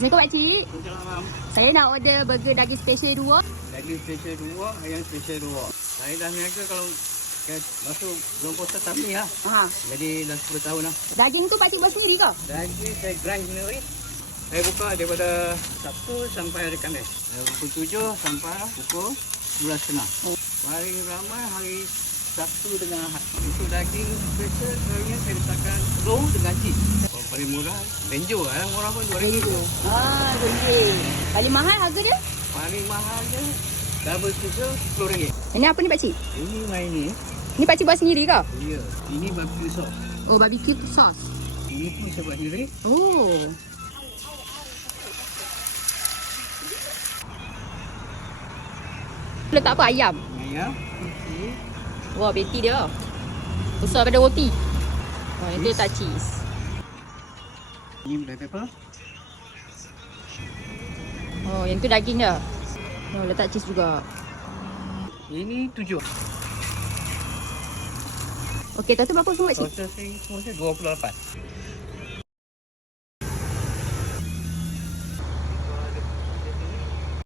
Assalamualaikum pakcik. Selamat. Saya nak order burger daging special 2. Daging special 2, ayam special 2. Saya dah niaga kalau masuk belum puasa tapi lah. Ha. Jadi dah 10 tahun lah. Daging tu pakcik buat sendiri ke? Daging saya grind sendiri. Saya buka daripada Sabtu sampai hari Khamis. Pukul 7 sampai pukul 11.30. Oh. Paling ramai hari Sabtu dengan Ahad. Untuk daging special sebenarnya saya letakkan roll dengan cheese. Paling murah benjo lah. Yang murah pun RM2. Ah, RM2. Paling mahal harga dia? Paling mahal je double special RM10. Ini apa ni pakcik? Ini main ni. Ni pakcik buat sendiri ke? Ya. Ini barbecue sauce. Oh, barbecue sauce. Ini pun saya buat sendiri. Oh. Letak apa? Ayam? Ayam. Wah, patty dia. Besar pada roti. Oh, yang tu letak cheese. Ini black pepper. Oh, yang tu daging dia. Oh, letak cheese juga. Ini 7. Okey, tu berapa semua pakcik? Total semua 28.